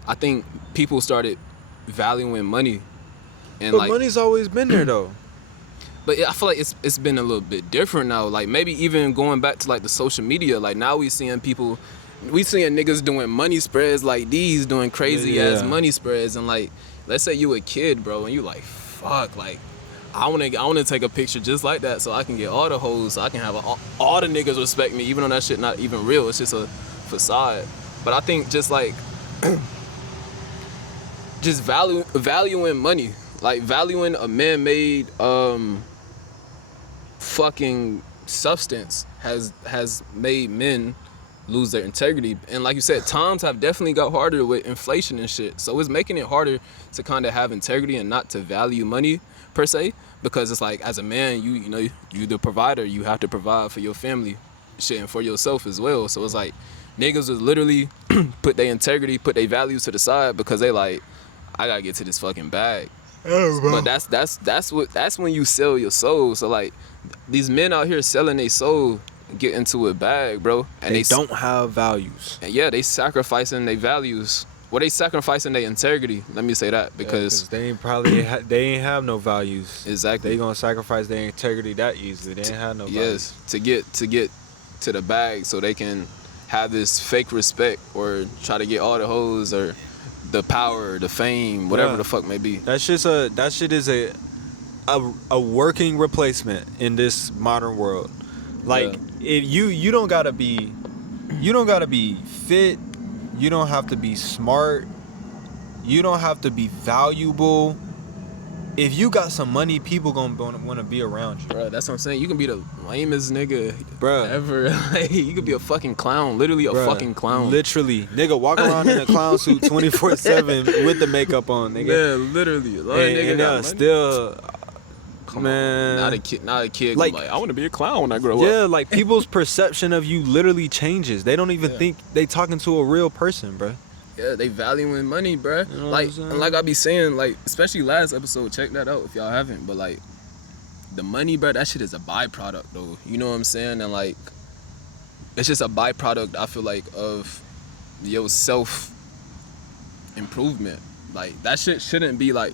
I think people started valuing money, and But money's always been there though. But I feel like it's been a little bit different now. Like maybe even going back to like the social media. Like now we seeing niggas doing money spreads like these, doing crazy ass money spreads, and like let's say you a kid, bro, and you like, fuck, like I wanna take a picture just like that so I can get all the hoes, so I can have all the niggas respect me, even though that shit not even real. It's just a facade. But I think just like just valuing money, like valuing a man-made fucking substance has made men lose their integrity. And like you said, times have definitely got harder with inflation and shit, so it's making it harder to kind of have integrity and not to value money per se, because it's like as a man, you the provider, you have to provide for your family shit and for yourself as well. So it's like niggas would literally put their integrity, put their values to the side because they like, I gotta get to this fucking bag. But that's when you sell your soul. So like these men out here selling their soul, get into a bag, bro, and they don't have values. And yeah, they sacrificing their values. Well, they sacrificing their integrity. Let me say that, because they ain't have no values. Exactly. They gonna sacrifice their integrity that easily. They ain't have no values. Yes, to get to the bag so they can have this fake respect or try to get all the hoes or the power, the fame, whatever the fuck may be. That shit is a working replacement in this modern world. Like if you don't gotta be fit, you don't have to be smart, you don't have to be valuable. If you got some money, people gonna want to be around you. Bro, that's what I'm saying. You can be the lamest nigga Bruh. ever. Like, you could be a fucking clown, literally a fucking clown. Literally, nigga, walk around in a clown suit 24/7 with the makeup on, nigga. Yeah, literally. A lot of niggas got money. Still, Come man. on. Not a kid. Like, I want to be a clown when I grow up. Yeah, like people's perception of you literally changes. They don't even think they talking to a real person, bro. Yeah, they valuing money, bro. You know like I be saying, like, especially last episode, check that out if y'all haven't. But like, the money, bro, that shit is a byproduct, though. You know what I'm saying? And like, it's just a byproduct, I feel like, of your self improvement. Like that shit shouldn't be like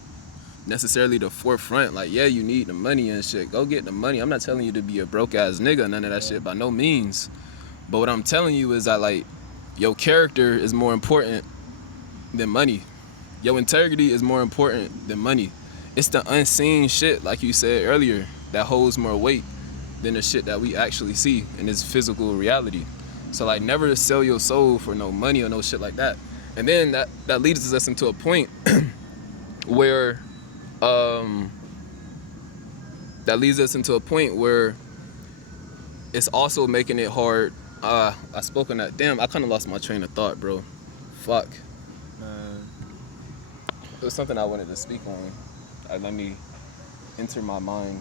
necessarily the forefront. Like, yeah, you need the money and shit. Go get the money. I'm not telling you to be a broke ass nigga, none of that shit by no means. But what I'm telling you is that like your character is more important than money. Your integrity is more important than money. It's the unseen shit, like you said earlier, that holds more weight than the shit that we actually see in this physical reality. So like never sell your soul for no money or no shit like that. And then that leads us into a point where it's also making it hard. I spoke on that. Damn, I kind of lost my train of thought, bro. Fuck. It was something I wanted to speak on. Let me enter my mind.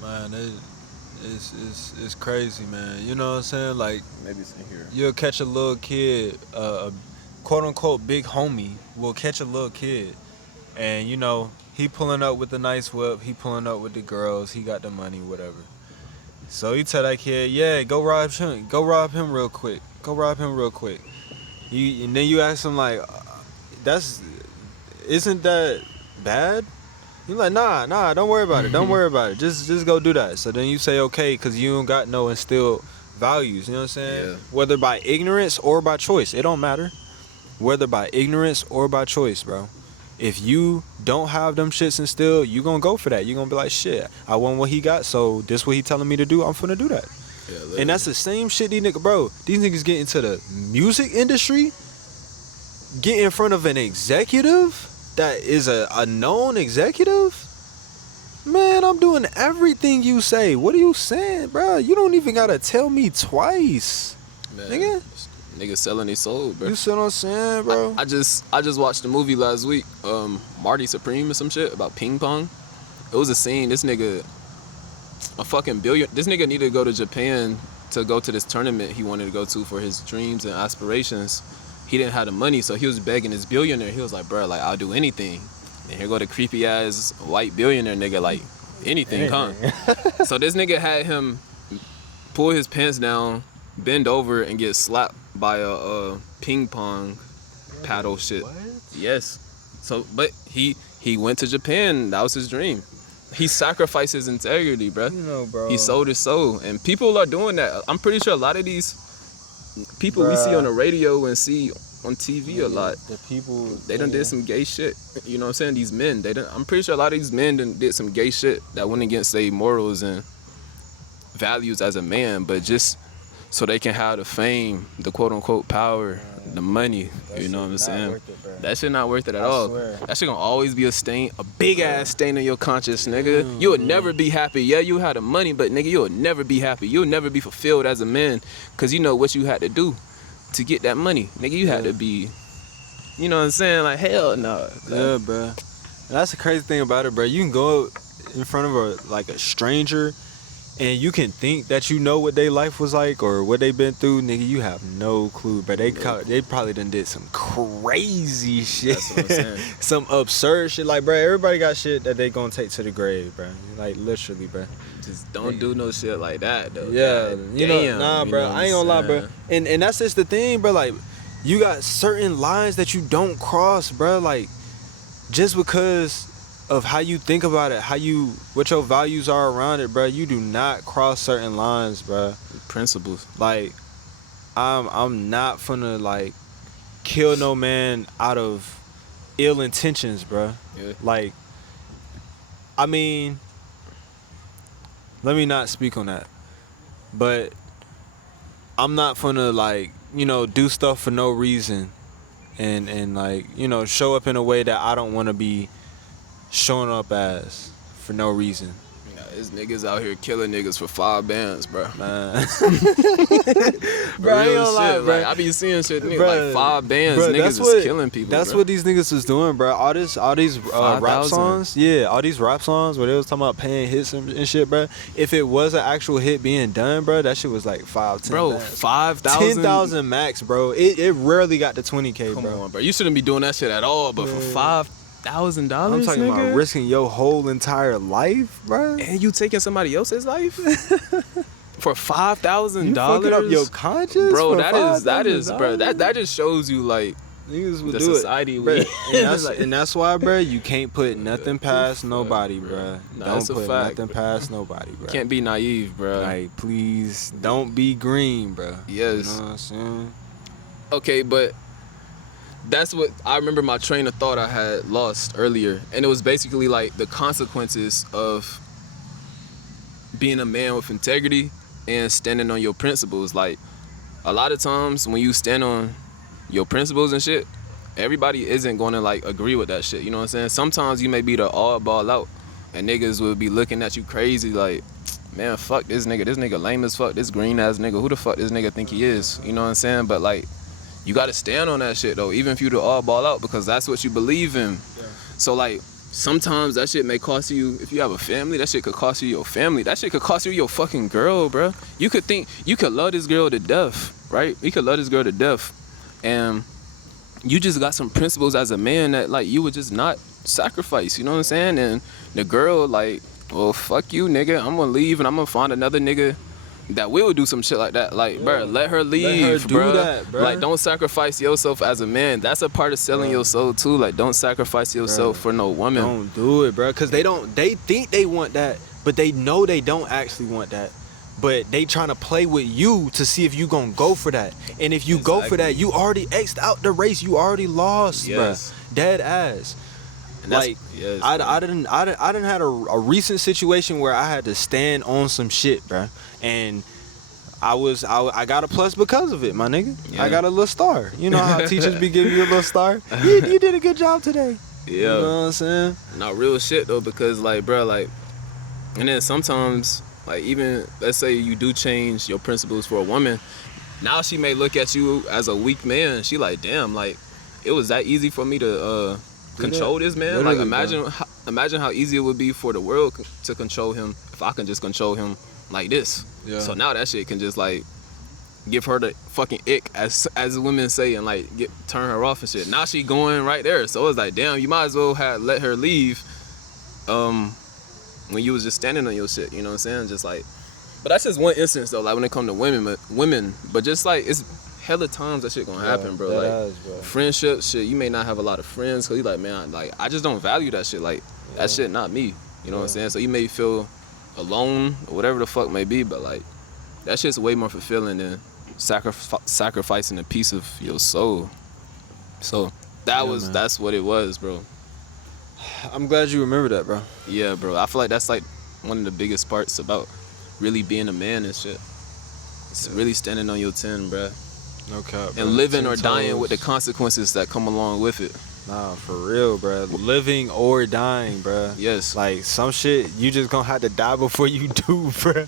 Man, it's crazy, man. You know what I'm saying? Like, Maybe it's in here. you'll catch a little kid, a quote unquote big homie will catch a little kid, and you know he pulling up with the nice whip, he pulling up with the girls, he got the money, whatever. So you tell that kid, yeah, go rob him real quick, and then you ask him like, isn't that bad? You're like, nah, don't worry about it. Just go do that. So then you say, okay, because you don't got no instilled values, you know what I'm saying? Yeah. Whether by ignorance or by choice, it don't matter. Whether by ignorance or by choice, bro. If you don't have them shits instilled, you gonna go for that. You gonna be like, shit, I want what he got, so this what he telling me to do, I'm finna do that. Yeah, And that's the same shit these niggas, bro. These niggas get into the music industry, get in front of an executive that is a known executive. Man, I'm doing everything you say. What are you saying, bro? You don't even gotta tell me twice, man, niggas selling their soul, bro. You see what I'm saying, bro? I just watched a movie last week, Marty Supreme or some shit about ping pong. It was a scene. This nigga, a fucking billion. This nigga needed to go to Japan to go to this tournament he wanted to go to for his dreams and aspirations. He didn't have the money, so he was begging his billionaire. He was like, bro, like, I'll do anything. And here go the creepy ass white billionaire nigga, like, anything, huh? So this nigga had him pull his pants down, bend over, and get slapped by a ping pong paddle shit. What? Yes. So, but he went to Japan. That was his dream. He sacrificed his integrity, bro. You know, bro. He sold his soul, and people are doing that. I'm pretty sure a lot of these people we see on the radio and see on TV a lot. The people They done did some gay shit. You know what I'm saying? These men, I'm pretty sure a lot of these men did some gay shit that went against their morals and values as a man, but just so they can have the fame, the quote unquote power, the money. You know what I'm saying? That shit not worth it at all. Swear. That shit gonna always be a stain, a big ass stain on your conscience, nigga. You will never be happy. Yeah, you had the money, but nigga, you'll never be happy. You'll never be fulfilled as a man, cause you know what you had to do to get that money, nigga. You had to be, you know what I'm saying? Like, hell no. Yeah, bro. And that's the crazy thing about it, bro. You can go in front of a stranger, and you can think that you know what their life was like or what they been through, nigga. You have no clue, but they probably done did some crazy shit. That's what I'm saying. Some absurd shit. Like, bro, everybody got shit that they gonna take to the grave, bro. Like, literally, bro. Just don't do no shit like that, though. Yeah, God you know, damn, nah, you bro. know what I ain't gonna lie, I'm bro. saying? And that's just the thing, bro. Like, you got certain lines that you don't cross, bro. Like, just because of how you think about it, what your values are around it, bro. You do not cross certain lines, bro. Principles. Like, I'm not finna like kill no man out of ill intentions, bro. Yeah. Like, I mean, let me not speak on that, but I'm not finna like, you know, do stuff for no reason, and like, you know, show up in a way that I don't want to be showing up as for no reason. Nah, there's niggas out here killing niggas for 5 bands, bro. Man. Bro, I ain't gonna lie, bro. Like, I be seeing shit, niggas, Bruh, like 5 bands, bruh, niggas is killing people. That's bro. what these niggas was doing, bro. All these rap 5,000. songs, yeah, all these rap songs where they was talking about paying hits and shit, bro. If it was an actual hit being done, bro, that shit was like 5, 10 Bro, bands. 5,000. 10,000 max, bro. It rarely got to 20K, Come bro. on, bro. You shouldn't be doing that shit at all, but for $5,000, I'm talking nigga? about risking your whole entire life, bro. And you taking somebody else's life? For $5,000, You fucking up your conscience, bro. for that is, bro. $5,000? That just shows you like Niggas would the do society it, we bruh. like, And that's why, bro. You can't put nothing past nobody, bro. Nah, Don't that's a put fact, nothing bro. past nobody, bro. Can't be naive, bro. Like, please don't be green, bro. Yes. You know what I'm saying? Okay, but that's what I remember. My train of thought I had lost earlier, and it was basically like the consequences of being a man with integrity and standing on your principles. Like, a lot of times when you stand on your principles and shit, everybody isn't gonna like agree with that shit. You know what I'm saying? Sometimes you may be the oddball out, and niggas will be looking at you crazy like, man, fuck this nigga. This nigga lame as fuck. This green ass nigga. Who the fuck this nigga think he is? You know what I'm saying? But like, you gotta stand on that shit though, even if you the oddball out, because that's what you believe in. Yeah. So like, sometimes that shit may cost you, if you have a family, that shit could cost you your family. That shit could cost you your fucking girl, bro. You could think, you could love this girl to death, right? You could love this girl to death. And you just got some principles as a man that like you would just not sacrifice, you know what I'm saying? And the girl like, well, fuck you, nigga. I'm gonna leave and I'm gonna find another nigga that will do some shit like that. Like, bro, let her leave, let her do bro. that, bruh. Like, don't sacrifice yourself as a man. That's a part of selling your soul too. Like, don't sacrifice yourself for no woman. Don't do it, bro. Cause they think they want that, but they know they don't actually want that. But they trying to play with you to see if you gonna go for that. And if you go for that, you already X'd out the race. You already lost, Yes. bro. Dead ass. And Like, yes, I didn't had a recent situation where I had to stand on some shit, bro. And I got a plus because of it, my nigga. Yeah. I got a little star. You know how teachers be giving you a little star? You did a good job today. Yeah. You know what I'm saying? Not real shit though, because like, bro, like, and then sometimes, like, even let's say you do change your principles for a woman, now she may look at you as a weak man. She like, damn, like, it was that easy for me to control this man. Literally, like, imagine how easy it would be for the world to control him if I can just control him like this. Yeah. So now that shit can just like give her the fucking ick, as women say, and like turn her off and shit. Now she going right there. So it's like, damn, you might as well have let her leave when you was just standing on your shit. You know what I'm saying? Just like, but that's just one instance though. Like, when it come to women, but just like, it's hella times that shit gonna happen, bro. Like, friendship shit, you may not have a lot of friends because you like, man, like, I just don't value that shit. Like, that shit not me. You know what I'm saying? So you may feel alone or whatever the fuck may be, but like, that shit's way more fulfilling than sacrificing a piece of your soul. So that's what it was, bro. I'm glad you remember that, bro. Yeah, bro. I feel like that's like one of the biggest parts about really being a man and shit. It's really standing on your 10, bro. No cap, bro. And living or dying with the consequences that come along with it. Nah, for real, bro. Living or dying, bro. Yes. Like, some shit you just gonna have to die before you do, bro.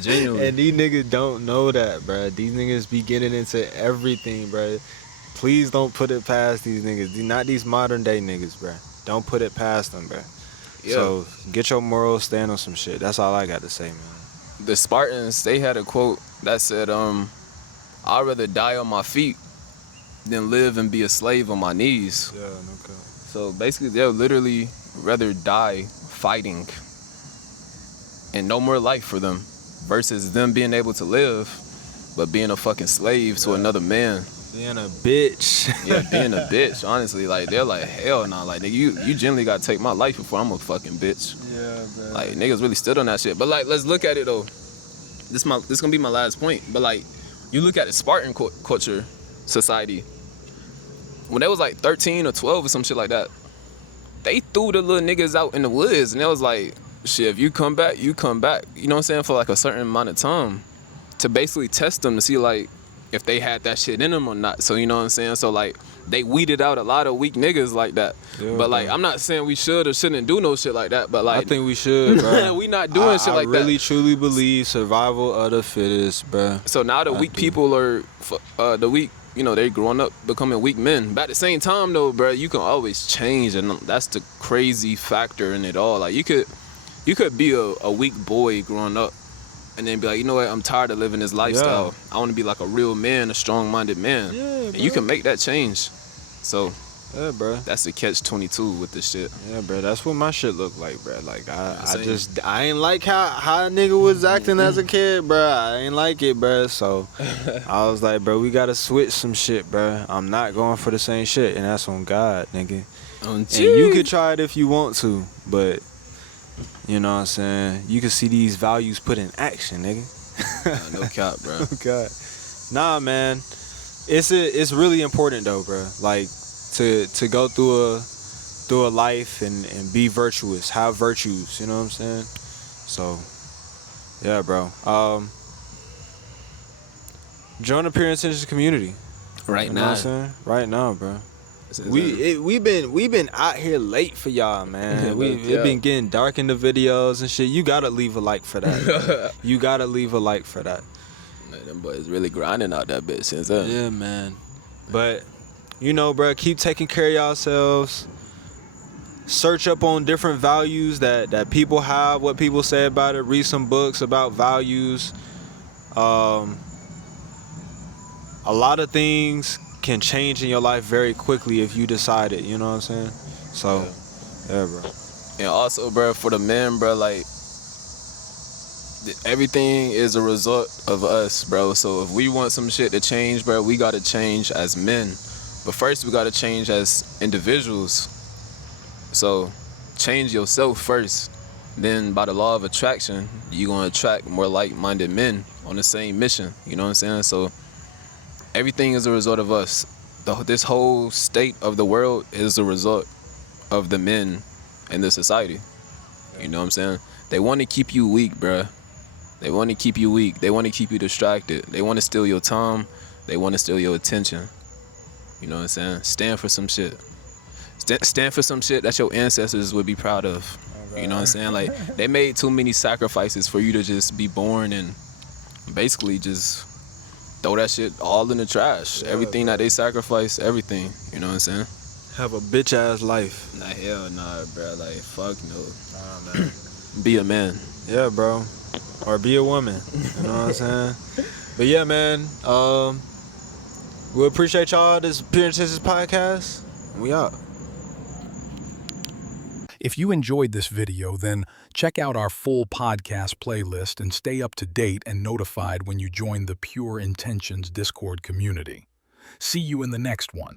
Genuinely. And these niggas don't know that, bro. These niggas be getting into everything, bro. Please don't put it past these niggas. Not these modern day niggas, bro. Don't put it past them, bro. Yeah. So get your morals, stand on some shit. That's all I got to say, man. The Spartans, they had a quote that said, I'd rather die on my feet than live and be a slave on my knees. Yeah, no cap. So basically, they'll literally rather die fighting and no more life for them versus them being able to live but being a fucking slave to another man. Being a bitch. Yeah, being a bitch, honestly. Like, they're like, hell no. Like, nigga, you generally gotta take my life before I'm a fucking bitch. Yeah, man. Like, niggas really stood on that shit. But like, let's look at it though. This gonna be my last point. But like, you look at the Spartan culture society. When they was like 13 or 12 or some shit like that, they threw the little niggas out in the woods, and they was like, shit, if you come back, you come back. You know what I'm saying? For like a certain amount of time, to basically test them to see like if they had that shit in them or not. So you know what I'm saying? So like, they weeded out a lot of weak niggas like that. Yeah, but like, I'm not saying we should or shouldn't do no shit like that. But like, I think we should, bro. we not doing shit like that. I really truly believe survival of the fittest, bro. So now the weak people are the weak. You know, they growing up becoming weak men. But at the same time though, bro, you can always change, and that's the crazy factor in it all. Like, you could be a weak boy growing up, and then be like, you know what, I'm tired of living this lifestyle. Yeah. I want to be like a real man, a strong-minded man. Yeah, and you can make that change. So Yeah, bro. That's the catch-22 with this shit. Yeah, bro. That's what my shit look like, bro. Like Same. I ain't like how a nigga was acting as a kid, bro. I ain't like it, bro. So I was like, bro, we gotta switch some shit, bro. I'm not going for the same shit, and that's on God, nigga. And you could try it if you want to, but you know what I'm saying. You can see these values put in action, nigga. No cap, bro. Oh God. Nah, man. It's really important though, bro. Like to go through a life and be virtuous, have virtues, you know what I'm saying? So yeah, bro. Join appearance in this community. Right You know what now. I'm saying? Right now, bro. This is We been out here late for y'all, man. It been getting dark in the videos and shit. You gotta leave a like for that. Man. You gotta leave a like for that. them boys really grinding out that bitch since then. Yeah, man. But you know, bro, keep taking care of yourselves. Search up on different values that people have, what people say about it. Read some books about values. A lot of things can change in your life very quickly if you decide it. You know what I'm saying? So, yeah, bro. And also, bro, for the men, bro, like, everything is a result of us, bro. So if we want some shit to change, bro, we gotta change as men. But first, we gotta change as individuals. So change yourself first. Then by the law of attraction, you're gonna attract more like-minded men on the same mission. You know what I'm saying? So everything is a result of us. This whole state of the world is a result of the men in the society. You know what I'm saying? They want to keep you weak, bruh. They want to keep you weak. They want to keep you distracted. They want to steal your time. They want to steal your attention. You know what I'm saying? Stand for some shit. Stand for some shit that your ancestors would be proud of. You know what I'm saying? Like, they made too many sacrifices for you to just be born and basically just throw that shit all in the trash. Yeah, everything that they sacrificed, everything. You know what I'm saying? Have a bitch ass life. Nah, hell nah, bro. Like, fuck no. Nah, man. Be a man. Yeah, bro. Or be a woman. You know what I'm saying? But yeah, man. We appreciate y'all. This Appearances podcast. We out. If you enjoyed this video, then check out our full podcast playlist and stay up to date and notified when you join the Pure Intentions Discord community. See you in the next one.